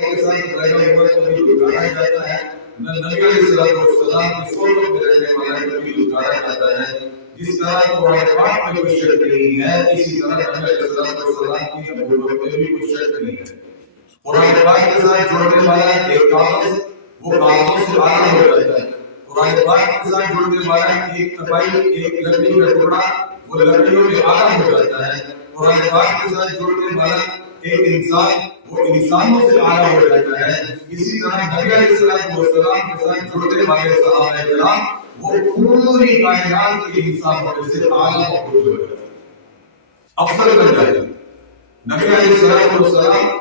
کے ساتھ لگا ہوا کبھی لٹایا جاتا ہے، نہ نبی علیہ السلام کی صحبت میں رہنے والا کبھی لٹایا جاتا ہے۔ جس طرح قرآن پاک میں کوئی شک نہیں ہے، اسی طرح نبی علیہ السلام کی نبوت میں بھی کوئی شک نہیں ہے۔ قرآن پاک کے ساتھ جڑنے والا ایک کاغذ وہ کاغذوں سے آلہ ہو جاتا ہے، قرآن پاک کے ساتھ جڑنے والا ایک تپائی ایک لکڑی کا ٹکڑا وہ لکڑیوں میں آلہ ہو جاتا ہے، قرآن پاک کے ساتھ جڑنے والا ایک انسان وہ انسانوں سے آلہ ہو جاتا ہے۔ اسی طرح نبی علیہ السلام کے ساتھ جڑنے والے صحابہ کرام وہ پوری کائنات کے انسانوں میں سے اعلیٰ ہو جاتے ہیں، افضل بن جاتے ہیں۔ نبی علیہ السلام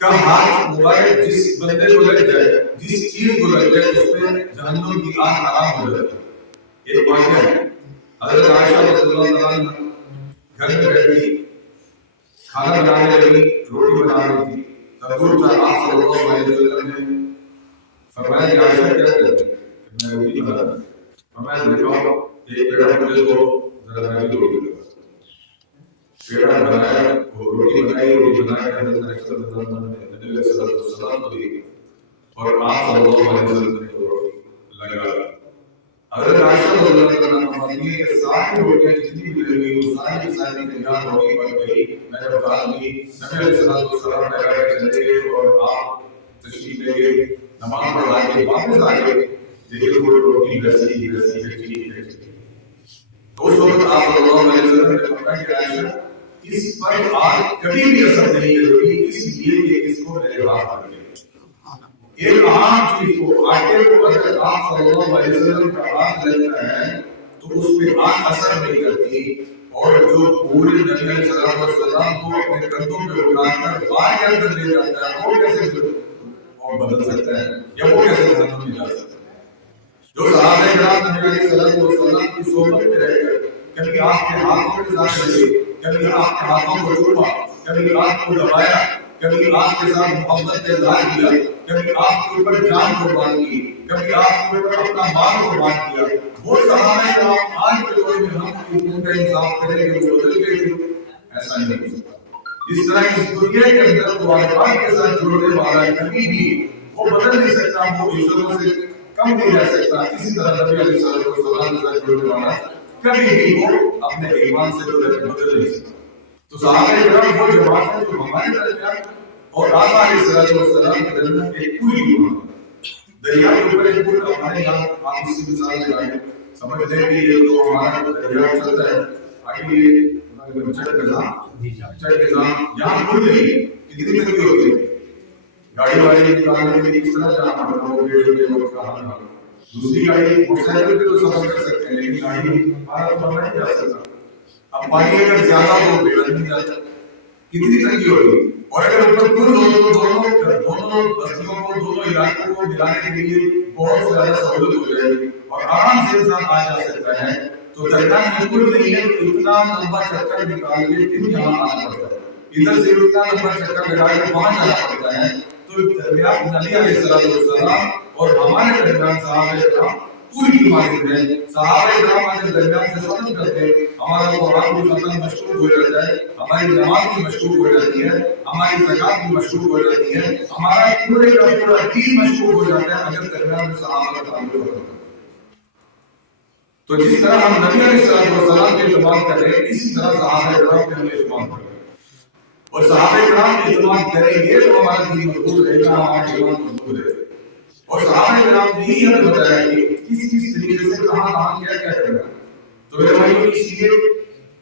کا ہاتھ مبارک جس بندے کو لگ جائے، جس چیز کو لگ جائے، اس پہ جہنم کی آگ حرام ہو جاتی ہے۔ ایک واقعہ ہے، حضرت عائشہ رضی اللہ عنہا گھر میں بیٹھی کھانا بنانے لگی، روٹی بنا رہی تھی، تندور تھا، آپ صلی اللہ علیہ وسلم نے فرمایا کہ عائشہ کیا کرتی ہے؟ میں روٹی بنا رہا ہوں۔ فرمایا دکھاؤ ایک پیڑا مجھے دو، ذرا میں بھی روٹی بنا۔ پیڑا بنایا، وہ روٹی بنائی، روٹی بنا کے حضرت عائشہ رضی اللہ عنہا نے نبی علیہ السلام کو دی اور آپ صلی اللہ علیہ وسلم نے وہ روٹی لگا۔ حضرت عائشہ رضی اللہ عنہا فرماتی ہے کہ ساری روٹیاں جتنی بھی لگی وہ ساری کی ساری تیار روٹی بن گئی، میں نے بتا دی، نبی علیہ السلام لگا کے چلے گئے اور آپ تشریف لے گئے، نماز پڑھا کے واپس آ گئے، لیکن وہ روٹی ویسی ہے۔ تو اس وقت آپ صلی اللہ علیہ وسلم نے فرمایا کہ عائشہ اس پر آگ کبھی بھی اثر نہیں کرے، اس لیے کہ اس کو میرے ہاتھ آ گئے۔ ایک عام چیز کو آٹے کو اگر آپ صلی اللہ علیہ وسلم کا ہاتھ لگتا ہے تو اس پہ آگ اثر نہیں کرتی، اور جو پورے نبی علیہ السلام کو اپنے کندھوں پہ اٹھا کر غار کے اندر لے جاتا ہے، وہ کیسے بدل سکتا ہے یا وہ کیسے جہنم میں جا سکتا ہے؟ جو صحابہ کرام نبی علیہ السلام کی صحبت میں رہ کر کبھی آپ کے ہاتھوں کے ساتھ لگے، کبھی آپ کے ہاتھوں کو چھوڑا، کبھی آپ کو دبایا، کبھی آپ کے ساتھ محبت کا اظہار کیا، کبھی آپ کے اوپر جان قربان کی، کبھی آپ کے اوپر اپنا مال قربان کیا، وہ صحابہ کرام آج کے دور میں ہم ان کا انصاف کریں گے وہ بدل گئے تھے؟ ایسا نہیں ہو سکتا۔ جس طرح اس دنیا کے اندر قرآن پاک کے ساتھ جڑنے والا کبھی بھی وہ بدل نہیں سکتا، وہ عزتوں سے کم نہیں رہ سکتا، اسی طرح نبی علیہ السلام کے ساتھ جڑنے والا کبھی بھی وہ اپنے ایمان سے بدل نہیں سکتا۔ تو صحابہ کرام وہ جماعت ہے جو ہمارے درمیان اور آقا علیہ السلام کے درمیان ایک پوری جماعت، دریا کے اوپر ایک پل، ہمارے یہاں آپ اس کی مثال لگائیں، سمجھ لیں کہ یہ جو ہمارا دریا چلتا ہے آگے یہ چٹ نظام یہاں پل نہیں ہے، کتنی تنگی ہوتی ہے، گاڑی والی نکالنے کے لیے کس طرح جانا پڑتا ہے، وہ پیڑ کے وقت کہاں نہ دوسری گاڑی موٹر سائیکل پہ تو سفر کر سکتے ہیں، لیکن گاڑی ہمارا تو نہیں جا سکتا۔ اب پانی اگر زیادہ ہو پیڑ نہیں جاتا، کتنی تنگی ہوگی، اور اگر اوپر پل ہو تو دونوں بستیوں کو دونوں علاقوں کو ملانے کے لیے بہت زیادہ سہولت ہو جائے گی اور آرام سے انسان آ جا سکتا ہے۔ تو درمیان میں پل نہیں ہے تو اتنا لمبا چکر نکال کے پھر یہاں آنا پڑتا ہے، ادھر سے اتنا لمبا چکر لگا کے وہاں جانا پڑتا ہے۔ تو درمیان نبی علیہ السلام اور ہمارے درمیان صحابہ کرام پوری جماعت ہے، صحابہ کرام کے درمیان سے ختم کرتے ہمارا قرآن بھی ختم مشکوک ہو جاتا ہے، ہماری نماز بھی مشکوک ہو جاتی ہے، ہماری زکات بھی مشکوک ہو جاتی ہے، ہمارا پورے کا پورا دین مشکوک ہو جاتا ہے اگر درمیان میں صحابہ کا تعلق ہو۔ تو جس طرح ہم نبی علیہ السلام کے اعتماد کر رہے ہیں، اسی طرح صحابہ کرام کے ہم اعتماد کریں اور صحابہ کرام کے اعتماد کریں گے تو ہمارا دین مضبوط رہے گا، ہمارا ایمان مضبوط رہے گا۔ اور صحابہ کرام نے ہی ہمیں بتایا کہ کس طریقے سے کہاں کیا کرنا۔ تو میرے بھائیوں اس لیے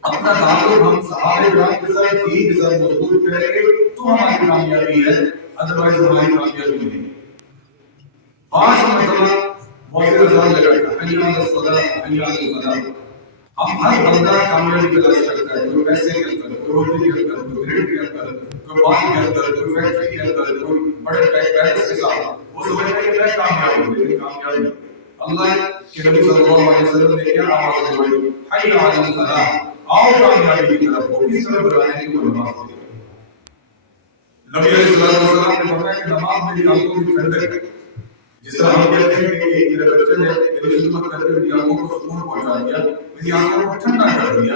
اپنا تعلق ہم صحابہ کرام کے ساتھ دین کے ساتھ مضبوط کریں گے تو ہماری کامیابی ہے، ادروائز ہماری کامیابی نہیں۔ 5 مرتبہ مؤذن اذان لگاتا ہے، حی علی الصلاۃ حی علی الفلاح۔ ہم ہر بندہ کامیابی تلاش کرتا ہے، کوئی پیسے کے اندر، کوئی روٹی کے اندر، کوئی گریڈ کے اندر، کوئی بانک کے اندر، کوئی فیکٹری کے اندر، کوئی بڑے پیلس کے ساتھ، وہ سمجھتا ہے کہ میں کامیاب ہوں، لیکن کامیاب نہیں۔ اللہ کے نبی صلی اللہ علیہ وسلم نے کیا آواز لگائی، حی علی الفلاح، آؤ کامیابی کی طرف۔ وہ کس طرح بتایا کہ وہ نماز پڑھے۔ نبی علیہ السلام نے فرمایا کہ نماز میری آنکھوں کی ٹھنڈک ہے۔ جس طرح ہم کہتے ہیں کہ میرے بچے نے میری خدمت کر کے میری آنکھوں کو سکون پہنچا دیا، میری آنکھوں کو ٹھنڈا کر دیا،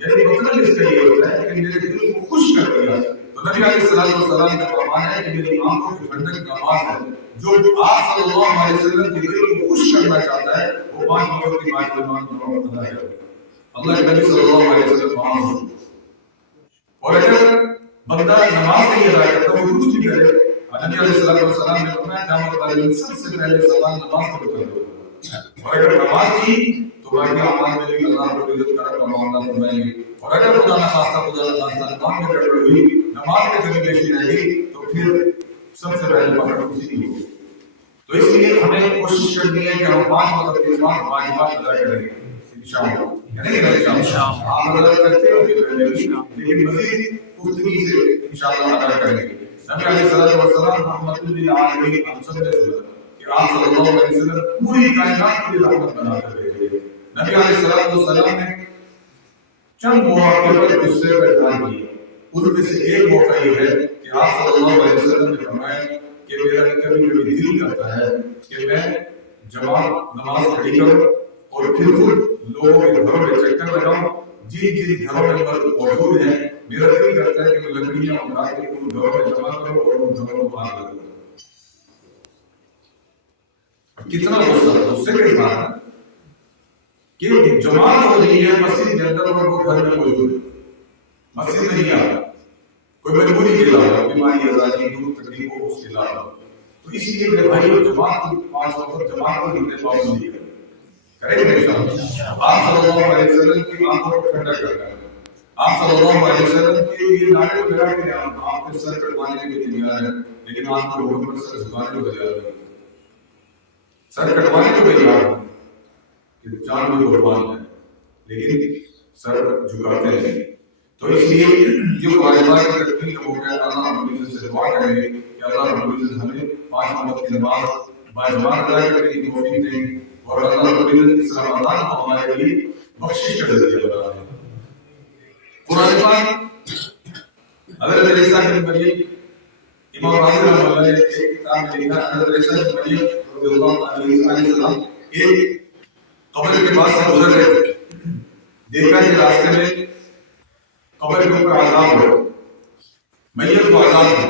یعنی مطلب اس کا یہ ہوتا ہے کہ میرے دل کو خوش کر دیا۔ تو تو نبی علیہ السلام کا فرمان ہے کہ میری آنکھوں کی ٹھنڈک نماز ہے. جو آپ صلی اللہ علیہ وسلم کے دل کو خوش کرنا چاہتا ہے وہ 5 وقت کی نماز ادا کرے. اللہ کے نبی صلی اللہ علیہ وسلم فرمان. اور اگر بندہ نماز نہیں ادا کرتا وہ کچھ نہیں کرے. نبی علیہ السلام نے فرمایا قیامت والے دن سب سے پہلے سوال نماز پر کرو. اور اگر نماز کی تو باقی اعمال میں بھی اللہ رب العزت کا رحم معاملہ فرمائیں گے. اور اگر خدا نہ خاصہ کام میں گڑبڑ ہوئی نماز میں کمی بیشی رہ گئی تو پھر سب سے پہلے پکڑ اسی کی ہوگی. تو اس لیے ہمیں کوشش کرنی ہے کہ ہم 5 وقت کی نماز واجبات ادا کریں انشاءاللہ. آپ ادا کرتے ہو لیکن مزید پختگی سے انشاءاللہ ادا کریں گے. نبی علیہ السلام رحمت للعالمین ہم سب نے سنا کہ آپ صلی اللہ علیہ وسلم پوری کائنات کی رحمت بنا کر بھیجے. نبی علیہ السلام نے چند مواقع پر غصے کا اظہار کیا. ان میں سے ایک موقع یہ ہے کہ آپ صلی اللہ علیہ وسلم نے فرمایا کہ میرا کبھی کبھی دل کرتا ہے کہ میں جماعت نماز کھڑی کروں اور پھر خود لوگوں کے گھروں میں چکر لگاؤں. جن گھروں میں مرد موجود ہیں میرا دل کرتا ہے کہ میں لکڑیاں اٹھا کے ان گھروں میں جمع کروں اور ان گھروں کو آگ لگاؤں. کتنا غصے کے بعد کہ جماعت ہو رہی ہے مسجد کے اندر اور وہ گھر میں موجود ہے, مسجد میں نہیں آ رہا, کوئی مجبوری کے علاوہ بیماری آزادی دور تکلیف ہو اس کے علاوہ. تو اس لیے میرے بھائیوں جماعت 5 وقت جماعت کو ہم نے پابندی کریں گے انشاءاللہ. آپ صلی اللہ علیہ وسلم کی آنکھوں کو ٹھنڈا کرنا ہے. آپ صلی اللہ علیہ وسلم کے لیے نعرے کو لگا کے آپ کے سر کٹوانے کے لیے تیار ہیں لیکن آپ کو لوگوں پر سر جھکانے کو تیار نہیں. سر کٹوانے کو تیار ہیں کہ جان بھی قربان ہے لیکن سر جھکاتے نہیں. تو اس لیے جو واجبات کی تکمیل کا موقع ہے اللہ رب العزت سے دعا کریں گے کہ اللہ رب العزت ہمیں 5 وقت کی نماز باجماعت ادا کرنے کی توفیق دیں اور اللہ رب العزت اس رمضان کو ہمارے لیے بخشش کا ذریعہ بنا دیں. قرآن پاک حضرت عیسیٰ بن مریم امام راضی رحمۃ اللہ نے ایک کتاب میں لکھا حضرت عیسیٰ بن مریم رضی اللہ علیہ السلام ایک قبر کے پاس سے گزر رہے تھے. دیکھا کہ راستے میں قبر کے اوپر عذاب ہو, میت کو عذاب ہے.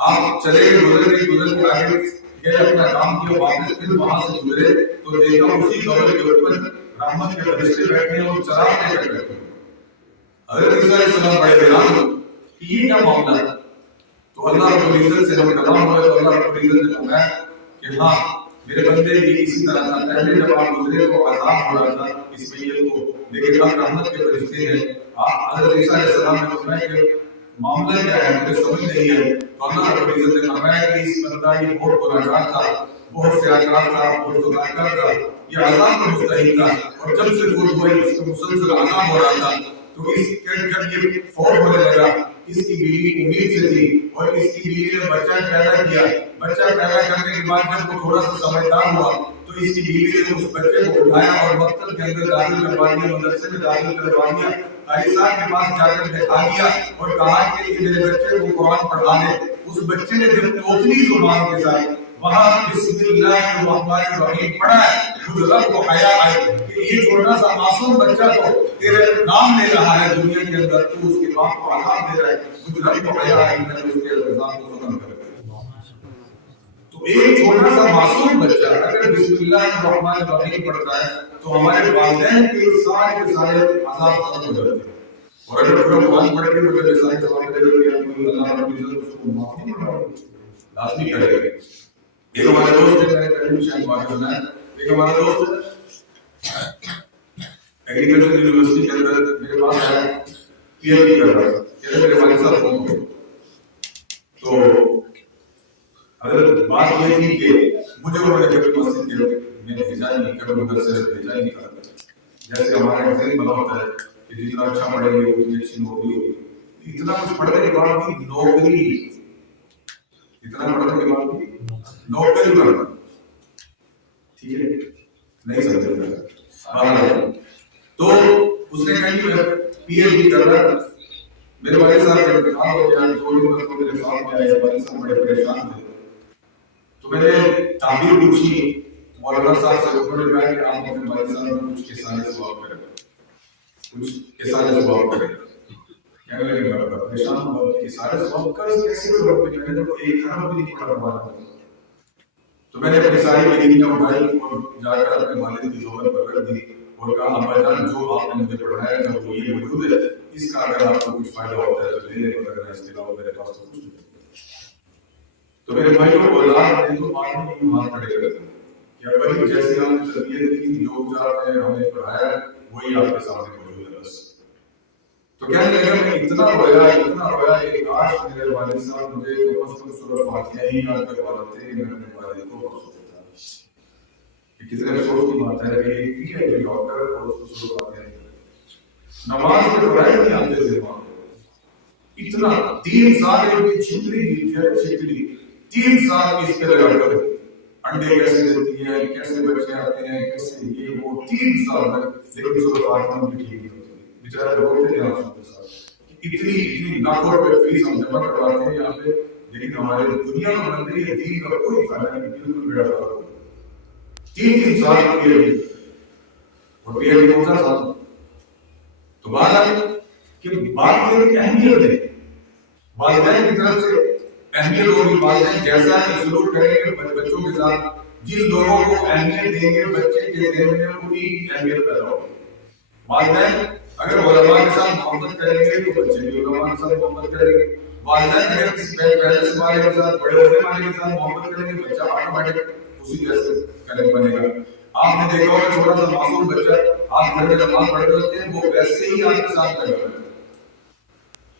آپ چلے گزر کے آگے گئے اپنا کام کیا واپس پھر وہاں سے گزرے تو دیکھا اسی قبر کے اوپر رحمت کے فرشتے بیٹھے ہیں اور چراغ لے کر بیٹھے ہیں. حضرت عیسیٰ علیہ السلام بڑے حیران ہوئے کہ یہ کیا معاملہ ہے. تو اللہ رب العزت سے جب کلام ہوا تو اللہ رب العزت نے فرمایا کہ ہاں میرے بندے یہ اسی طرح تھا, پہلے جب آپ گزرے تو عذاب ہو رہا تھا اس میت کو لیکن اب رحمت کے فرشتے ہیں. حضرت عیسیٰ علیہ السلام نے فرمایا کہ معاملہ کیا ہے مجھے سمجھ نہیں ہے. تو اللہ رب العزت نے فرمایا کہ اس بندہ یہ بہت گناہگار تھا, بہت سیاکار تھا, بہت گناہگار تھا, یہ عذاب کا مستحق تھا اور جب سے فوت ہوا اس کو مسلسل عذاب ہو رہا تھا. تو اس جب یہ فوت ہونے لگا اس کی بیوی امید سے تھی اور اس کی بیوی نے بچہ پیدا کیا. بچہ پیدا کرنے کے بعد جب وہ تھوڑا سا سمجھدار ہوا تو اس کی بیوی نے اس بچے کو اٹھایا اور مکتب کے اندر داخل کروا دیا, مدرسے میں داخل کروا دیا. عیسیٰ کے پاس جا کر دکھا دیا اور کہا کہ میرے بچے کو قرآن پڑھا دے. اس بچے نے جب توتلی زبان کے ساتھ وہاں بسم اللہ الرحمن الرحیم پڑھا ہے مجھے رب کو حیا آئی کہ یہ چھوٹا سا معصوم بچہ تو تیرے نام لے رہا ہے دنیا کے اندر, تو اس کے باپ کو عذاب دے رہا ہے. مجھے رب کو حیا آئی میں نے اس کے الزام کو ختم کر دیا. تو ایک چھوٹا سا معصوم بچہ اگر بسم اللہ الرحمن الرحیم پڑھتا ہے تو ہمارے والدین کے سارے عذاب ختم ہو جاتے ہیں. اور اگر پورا قرآن پڑھ کے مجھے سارے ثواب دے دے گا تو اللہ رب العزت اس کو معاف نہیں کرے گا, لازمی کرے گا. ایک ہمارے دوست ہے, میں نے کریم شاہ بات کرنا ہے, ایک ہمارا دوست ایگریکلچر یونیورسٹی کے اندر میرے پاس آیا, پی ایچ ڈی کر رہا تھا. کہتے میرے والد صاحب فون ہوئے تو حضرت بات یہ تھی کہ مجھے انہوں نے کبھی مسجد کے میں بھیجا نہیں, کبھی ادھر سے بھیجا نہیں کرا. جیسے ہمارا ذہن بنا ہوتا ہے کہ جتنا اچھا پڑھیں گے اتنی اچھی نوکری ہوگی. اتنا کچھ پڑھنے کے بعد بھی نوکری, اتنا پڑھنے کے بعد بھی نوکری کرنا, ٹھیک ہے نہیں سمجھے. تو اس نے کہیں میں پی ایچ ڈی کر رہا تھا. میرے والد صاحب کا انتقال ہو گیا, 2 دن بعد میرے ساتھ میں آئے, والد صاحب بڑے پریشان تھے. تو میں نے تعبیر پوچھی مولانا صاحب سے, انہوں نے کہا کہ آپ اپنے والد صاحب کو کچھ کسانے ثواب کریں, کچھ کسانے ثواب کریں. کہنے لگے میں پریشان ہوا کہ سارے سوال قرض کیسے کرو کہ میں نے تو ایک درہم بھی نہیں پڑا ہوا. تو میں نے اپنی ساری بیویاں اٹھائی اور جا کر اپنے والد کی زوبر پکڑ دی اور کہا ابا جان جو آپ نے مجھے پڑھایا تھا وہ یہ موجود ہے, اس کا اگر آپ کو کچھ فائدہ ہوتا ہے تو لے لیں, اگر اس کے علاوہ میرے پاس تو کچھ نہیں. تو میرے بھائیوں اولاد نے تو آدمی کی ہاتھ پڑے کرتے ہیں کہ ابا جی جیسے ہم نے تربیت کی جو کچھ آپ نے ہمیں پڑھایا وہی آپ کے سامنے موجود ہے بس. تو کہنے لگا میں اتنا رویا کہ کاش میرے والد صاحب مجھے کم از کم سورہ فاتحہ ہی یاد کروا دیتے کہ میں اپنے والد کو بخش دیتا. یہ کتنے افسوس کی بات ہے کہ ایک ہے ڈاکٹر اور اس کو سورہ فاتحہ نہیں کرتے, نماز کے فرائض نہیں آتے تھے وہاں. اتنا 3 سال کی چھپکلی 3 سال اس پہ لگا کر انڈے کیسے دیتی ہے, کیسے بچے آتے ہیں, کیسے یہ وہ 3 سال تک, لیکن سورہ فاتحہ میں ٹھیک نہیں ہوتی. بیچارے لوگ تھے یہاں سے اتنی لاکھوں روپے فیس ہم جمع کرواتے ہیں یہاں پہ, لیکن ہمارے دنیا میں بن رہی ہے دین کا کوئی فائدہ نہیں, بالکل بیڑا خراب ہو گیا. 3 سال کی ہے اور پی ایچ ڈی 14 سال. تو بات ہے کہ بات یہ کہ اہمیت ہے والدین کی طرف سے اہمیت ہوگی. والدین جیسا ہی سلوک کریں گے بچوں کے ساتھ, جن لوگوں کو اہمیت دیں گے بچے کے ذہن میں انہی کی اہمیت پیدا ہوگی. والدین اگر علماء کے ساتھ محبت کریں گے تو بچے بھی علماء کے ساتھ محبت کریں گے. والدین اگر کسی پیرنٹس والے کے ساتھ بڑے ہونے والے کے ساتھ محبت کریں گے بچہ آٹومیٹک اسی جیسے کرنے بنے گا. آپ نے دیکھا ہوگا چھوٹا سا معصوم بچہ آپ گھر میں نماز پڑھتے ہوتے ہیں وہ ویسے ہی آپ کے ساتھ لگا ہے,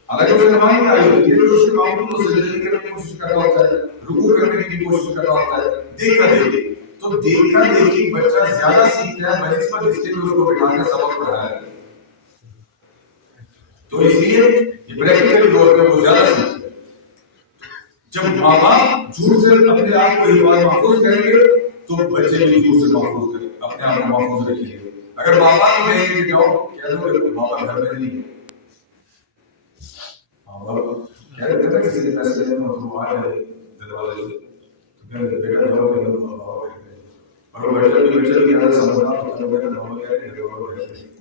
حالانکہ اسے نماز نہیں آئی ہوتی ہے, اس کے باوجود وہ سجدے کرنے کی کوشش کر رہا ہوتا ہے, رکوع کرنے کی کوشش کر رہا ہوتا ہے, دیکھا دیکھی. تو دیکھا دیکھی بچہ زیادہ سیکھتا ہے بنسبت اس کے اس کو بٹھا کے سبق پڑھایا ہے. تو اس لیے یہ پریکٹیکل طور پہ وہ زیادہ سیکھتا ہے. جب ماں باپ جھوٹ سے اپنے آپ کو حفاظت محفوظ کریں گے تو بچے بھی جھوٹ سے محفوظ کریں, اپنے آپ کو محفوظ رکھیں گے. اگر ماں باپ کہیں گے کہ جاؤ کہہ دو کہ ماں باپ گھر میں نہیں ہے, کہہ رہے تھے کسی نے پیسے لینے میں تو آ جائے دروازے سے تو کہہ رہے بیٹا جاؤ کہ ماں باپ بیٹھے اور وہ بچہ بھی کہہ رہا سمجھنا تو چلو بیٹا ماما کہہ رہے گھر بیٹھے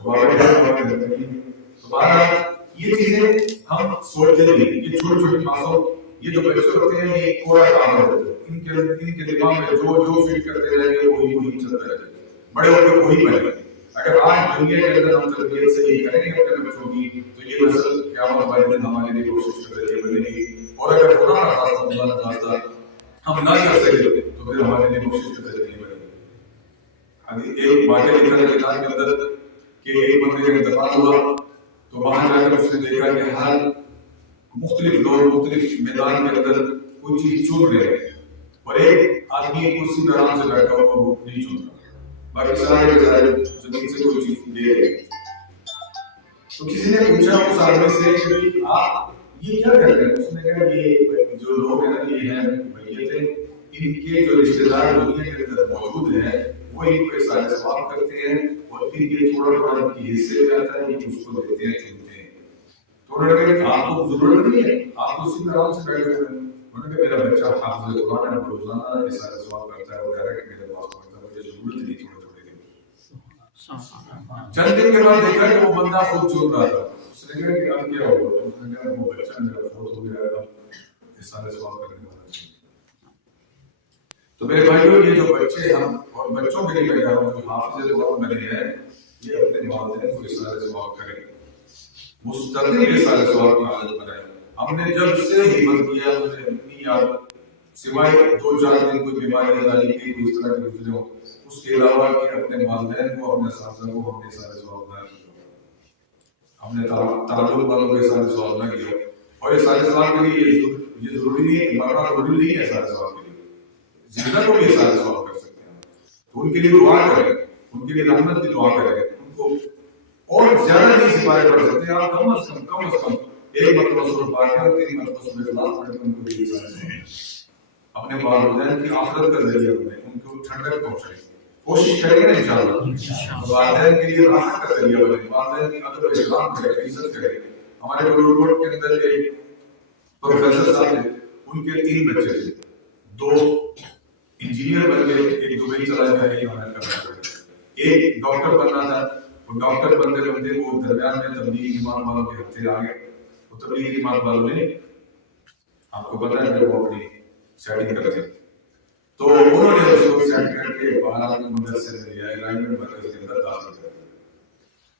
تو بابا کہہ رہے. تو بہرحال یہ چیزیں ہم سوچتے نہیں, یہ چھوٹی چھوٹی باتوں یہ جو بچے ہوتے ہیں یہ کوڑا کام ہوتا ہے, ان کے دماغ میں جو فٹ کرتے رہیں گے وہی چلتا رہے گا, بڑے ہو کے وہی بنے گا. اگر آج دنیا کے اندر ہم تربیت سے یہ کریں گے اپنے بچوں کی تو یہ نسل قیامت والے دن ہمارے لیے کوشش کر رہی ہے بنے گی. اور اگر خدا نہ خاصہ ہم نہ کر سکے تو پھر ہمارے لیے کوشش کر رہی ہے بنے گی. ابھی ایک واقعہ لکھا ہے کتاب کے اندر کہ ایک بندے کا انتقال ہوا تو وہاں جا کر اس نے دیکھا کہ ہر مختلف لوگ مختلف میدان کے اندر کوئی چیز چن رہے ہیں اور ایک آدمی کرسی پہ آرام سے بیٹھا ہوا وہ نہیں چن رہا, باقی سارے کے سارے زمین سے کوئی چیز لے رہے. تو کسی نے پوچھا اس آدمی سے کہ آپ یہ کیا کر رہے ہیں؟ اس نے کہا یہ جو لوگ ہیں نا یہ ہیں میتیں, ان کے جو رشتے دار دنیا کے اندر موجود ہیں وہ ان کو سارے ثواب کرتے ہیں اور ان کے تھوڑا تھوڑا ان کی حصے میں آتا ہے یہ اس کو دیتے ہیں چنتے ہیں. تو انہوں نے کہا آپ کو ضرورت نہیں ہے, آپ اسی میں آرام سے بیٹھے ہوئے ہیں. انہوں نے کہا میرا بچہ حافظ قرآن ہے روزانہ یہ سارے ثواب کرتا ہے, وہ کہہ رہا ہے کہ میرے پاس پڑھتا ہے, مجھے ضرورت نہیں تھوڑے تھوڑے دن. چند دن کے بعد دیکھا کہ وہ بندہ خود چن رہا تھا. اس نے کہا کہ اب کیا ہوگا؟ اس نے کہا وہ بچہ میرا فوت ہو گیا, اب یہ سارے ثواب کرنے والا ہے. تو میرے بھائیوں یہ جو بچے ہم اور بچوں کے لیے میں کہہ رہا ہوں جو حافظ قرآن بنے ہیں یہ اپنے والدین کو یہ سارے ثواب کریں, مستقل یہ سارے ثواب کی عادت بنائیں. ہم نے جب سے ہمت کیا مجھے اپنی یاد سوائے 2-4 دن کوئی بیماری ازالی کی کوئی اس طرح کی گزرے ہو, اس کے علاوہ کہ اپنے والدین کو اپنے اساتذہ کو ہم نے سارے ثواب نہ کیا, ہم نے تعلق والوں کے سارے ثواب نہ کیا. اور یہ سارے ثواب کے لیے یہ ضروری نہیں ہے, مرنا ضروری نہیں ہے سارے ثواب کے لیے, زندہ کو بھی یہ سارے ثواب کر سکتے ہیں. تو ان کے لیے دعا کریں, ان کے لیے رحمت کی دعا کریں, ان کو اور زیادہ نہیں سپارے پڑھ سکتے آپ کم از کم ایک مرتبہ سورۃ فاتحہ اور 3 مرتبہ سورۃ اخلاص پڑھ کے ان کو یہ سارے اپنے والدین کی آخرت کا ذریعہ بنے, ان کو ٹھنڈک پہنچائیں. کوشش کریں گے انشاءاللہ والدین کے لیے راحت کا ذریعہ بنے, والدین کی ادب و احترام کریں, عزت کریں. ہمارے روڈ کے اندر ایک پروفیسر صاحب تھے, ان کے 3 بچے تھے, 2 انجینئر بن گئے, ایک دبئی چلا گیا, ایک امریکہ میں, ایک ڈاکٹر بننا تھا. وہ ڈاکٹر بنتے بنتے وہ درمیان میں تبلیغی جماعت والوں کے ہتھے آ گئے. وہ تبلیغی جماعت والوں نے آپ کو پتا ہے کہ وہ اپنی سیٹنگ کرتے تو انہوں نے اس کو سیٹ کر کے باہر مدرسے میں لیا الائنمنٹ مرکز کے اندر داخل کر دیا.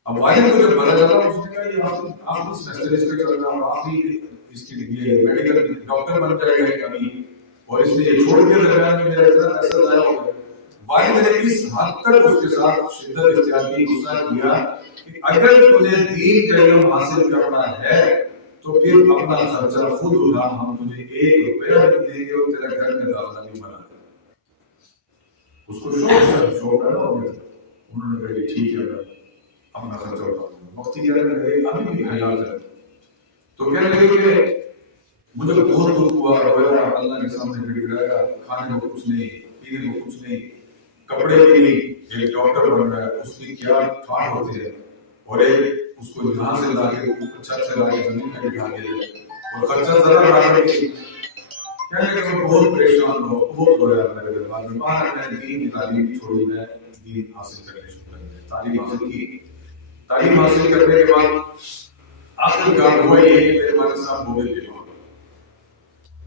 اب والد کو جب پتا چلا اس نے کہا یہ آپ سیمسٹر اس پہ چل رہا ہوں آپ ہی اس کی یہ میڈیکل ڈاکٹر بن جائے گا کبھی اور اس نے یہ چھوڑ کے درمیان میں میرا اتنا پیسہ ضائع ہو گیا. والد نے اس حد تک اس کے ساتھ شدت اختیار کی غصہ کیا کہ اگر تجھے دین کا علم حاصل کرنا ہے تو پھر اپنا خرچہ خود اٹھا ہم تجھے 1 روپیہ نہیں دیں گے اور تیرا گھر میں داخلہ نہیں بنا. اس کو شوق پیدا ہو گیا. انہوں نے کہا ٹھیک ہے اپنا خرچہ اٹھاؤ. مفتی کہنے لگے ابھی بھی حیات ہے تو کہنے لگے کہ مجھے بہت دکھ ہوا رویا اللہ کے سامنے گڑ گڑایا کھانے کو کچھ نہیں پینے کو کچھ نہیں کپڑے بھی نہیں. ایک ڈاکٹر بن رہا ہے اس کی کیا ٹھاٹ ہوتی ہے اور ایک اس کو یہاں سے لا کے اچھا سے لا کے زمین پہ بٹھا کے اور خرچہ ذرا بڑھانے کی کہنے لگے میں بہت پریشان ہو بہت رویا میرے دربار میں. باہر میں دین کی تعلیم چھوڑی میں دین حاصل کرنے شروع کر دیا. تعلیم حاصل کی. تعلیم حاصل کرنے کے بعد آخر کار ہوا یہ کہ میرے والد صاحب ہو گئے بیمار.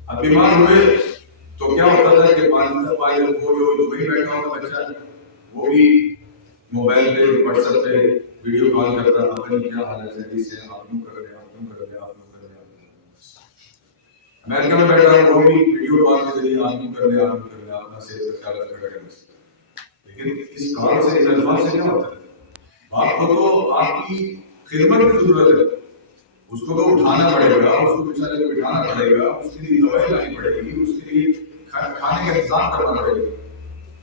اب بیمار ہوئے تو کیا ہوتا تھا کہ والد وہ جو دبئی بیٹھا ہوتا بچہ وہ بھی موبائل پہ واٹس ایپ پہ ویڈیو کال کرتا تھا اپنی کیا حالت ہے جس سے آپ یوں کر رہے آپ یوں کر رہے آپ یوں کر رہے. امریکہ میں بیٹھا ہے وہ بھی ویڈیو کال کے ذریعے آپ یوں کر رہے آپ یوں کر رہے اپنا صحت کا خیال رکھ رہے. لیکن اس کال سے ان الفاظ سے کیا ہوتا ہے باپ کو تو آپ کی خدمت کی ضرورت ہے. اس کو تو اٹھانا پڑے گا اس کو بچھانے کو بٹھانا پڑے گا اس کے لیے دوائی لانی پڑے گی اس کے لیے کھانے کا انتظام کرنا پڑے گا.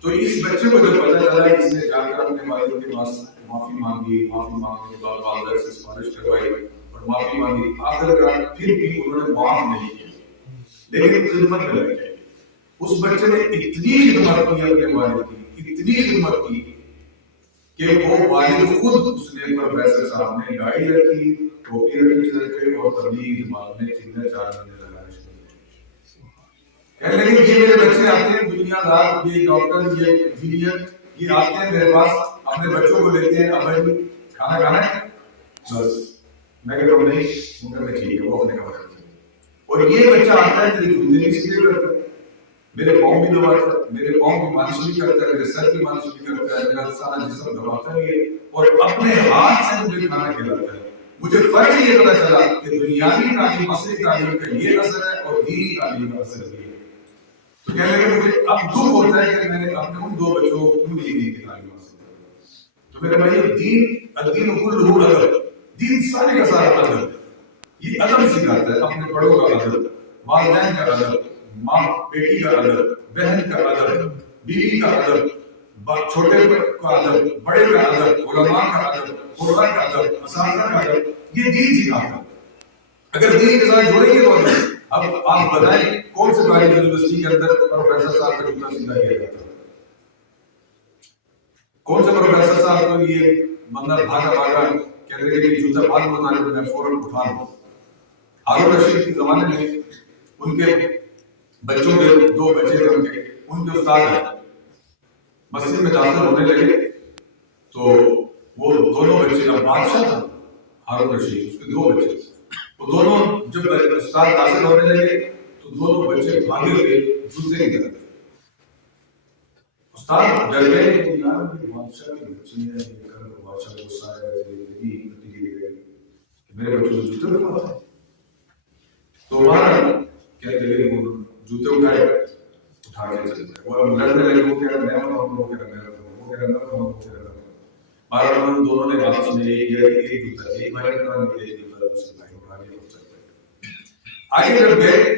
تو اس بچے کو جب پتا چلا اس نے جا کر اپنے والد کے پاس معافی مانگی معافی مانگنے کے بعد والدہ سے سفارش کروائی اور معافی مانگی. آخرکار پھر بھی انہوں نے معاف نہیں کیا لیکن خدمت میں لگ گئے. اس بچے نے اتنی خدمت کی اپنے والد کی اتنی خدمت کی کہ وہ والد خود اس نے پروفیسر صاحب نے گاڑی رکھی ٹوپی رکھی سر پہ اور تبلیغ جماعت میں 3-4 مہینے لگانے شروع کیے. کہنے لگے یہ میرے بچے آتے ہیں دنیا دار یہ ڈاکٹر یہ انجینئر یہ آتے ہیں میرے پاس اپنے بچوں کو لیتے ہیں اب بھائی کھانا کھانا ہے بس میں کہتا ہوں نہیں وہ کہتے ہیں ٹھیک ہے وہ اپنے کمرے کرتے ہیں. اور یہ بچہ آتا ہے میرے جوتے بھی سیدھے کرتا ہے میرے پاؤں بھی دباتا ہے میرے پاؤں کی مالش بھی کرتا ہے میرے سر کی مالش بھی کرتا ہے میرا سارا جسم دباتا ہے اور اپنے ہاتھ سے مجھے کھانا کھلاتا ہے. مجھے فرق یہ پتا چلا کہ دنیاوی تعلیم عصری تعلیم کا یہ اثر ہے اور دینی تعلیم کا اثر یہ ہے. تو کہنے لگے مجھے اب دکھ ہوتا ہے کہ میں نے اپنے ان 2 بچوں کو کیوں نہیں دین کی تعلیم حاصل کی. تو میرے بھائی الدین کلہ ادب دین سارے کا سارا ادب یہ ادب سکھاتا ہے اپنے بڑوں کا ادب والدین کا ادب ماں بیٹی کا ادب بہن کا ادب بیوی کا ادب چھوٹے کا ادب بڑے کا ادب علماء کا ادب قرآن کا ادب اساتذہ کا ادب یہ دین سکھاتا ہے. اگر دین کے ساتھ جوڑیں گے تو اب آپ بتائیں کون سے بڑے یونیورسٹی کے اندر پروفیسر صاحب کا جوتا سیدھا کیا جاتا ہے کون سے پروفیسر صاحب کو یہ بندہ بھاگا بھاگا کہتے ہیں کہ جوتا بعد میں اتارے تو میں فوراً اٹھا لوں. ہارون رشید کے زمانے میں ان کے بچوں کے 2 بچے تھے ان کے استاد ہیں مسجد میں داخل ہونے لگے تو وہ دونوں بچے اب بادشاہ تھا ہارون رشید اس کے 2 بچے وہ دونوں جب استاد داخل ہونے لگے تو دونوں بچے بھاگے ہوئے جوتے کی طرف. استاد ڈر گئے کہ یار یہ بادشاہ کے بچے ہیں یہ کر بادشاہ کو غصہ ہے میرے بچوں سے جوتے اٹھاتا ہے. تو ہمارا کہتے ہیں وہ جوتے اٹھائے اٹھا کے چلے گئے وہ لڑنے لگے وہ کہہ رہا میں بتاؤں وہ کہہ رہا میں بتاؤں وہ کہہ رہا میں بتاؤں وہ کہہ رہا بارہ انہوں دونوں نے آپس میں ایک جوتا ایک بھائی کا ایک جوتا دوسرے بھائی کو اٹھا کے اور چل گئے. آگے جب گئے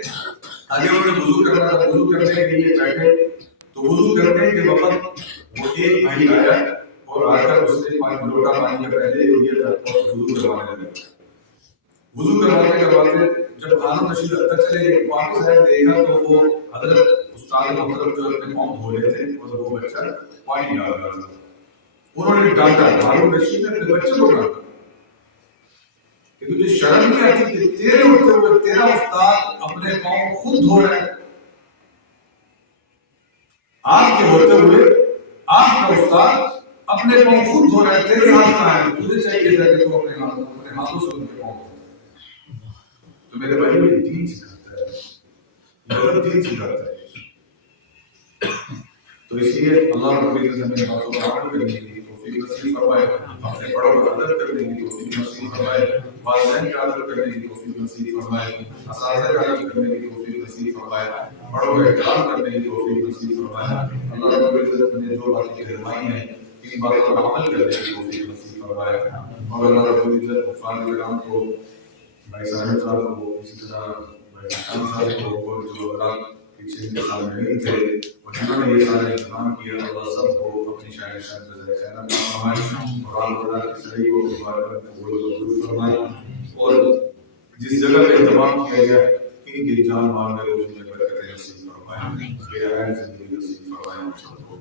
آگے انہوں نے وضو کرنا تھا وضو کرنے کے لیے بیٹھے تو وضو کرنے کے وقت وہ ایک بھائی آیا اور آ کر اس نے 5 لوٹا پانی کا پہلے لیا تھا اور وضو کروانے لگا. وضو کرواتے جب ہارون رشید اندر چلے گئے واپس آئے دیکھا تو وہ حضرت استاد محترم جو اپنے پاؤں دھو رہے تھے اور وہ بچہ پانی ڈال رہا تھا. انہوں نے ڈانٹا ہارون رشید نے اپنے بچے کو ڈانٹا کہ تجھے شرم نہیں آتی کہ تیرے ہوتے ہوئے تیرا استاد اپنے پاؤں خود دھو رہا ہے. آپ کے ہوتے ہوئے آپ کا استاد اپنے پاؤں خود دھو رہا ہے، تیرے ہاتھ کہاں ہے؟ تجھے چاہیے تھا کہ تو اپنے ہاتھوں سے ان کے پاؤں دھو. تو میرے بھائی یہ دین سکھاتا ہے، غلط دین سکھاتا ہے. تو اس لیے اللہ رب العزت نے باتوں پر عمل کرنے کی توفیق نصیب فرمائے، اپنے بڑوں کا ادب کرنے کی توفیق نصیب فرمائے، والدین کا ادب کرنے کی توفیق نصیب فرمائے، اساتذہ کا ادب کرنے کی توفیق نصیب فرمائے، بڑوں کا احترام کرنے کی توفیق نصیب فرمائے. اللہ رب العزت نے جو باتیں فرمائی ہیں ان باتوں پر عمل کرنے کی توفیق نصیب فرمائے. اور اللہ رب العزت مفاد کرام کو، بھائی صاحب صاحب کو، اسی طرح بھائی خان صاحب کو، اور جو حضرات پیچھے کے سامنے نہیں تھے اور جنہوں نے یہ سارے انتظام کیا، اللہ سب کو اپنی شاعر شاعر بزرگ خیرات فرمائے اور آپ خدا کی صحیح کو مبارک قبول و منظور فرمائے. اور جس جگہ پہ اہتمام کیا گیا ان کی جان مال میں روزی میں برکتیں نصیب فرمائے، خیر زندگی نصیب فرمائے ہم سب کو.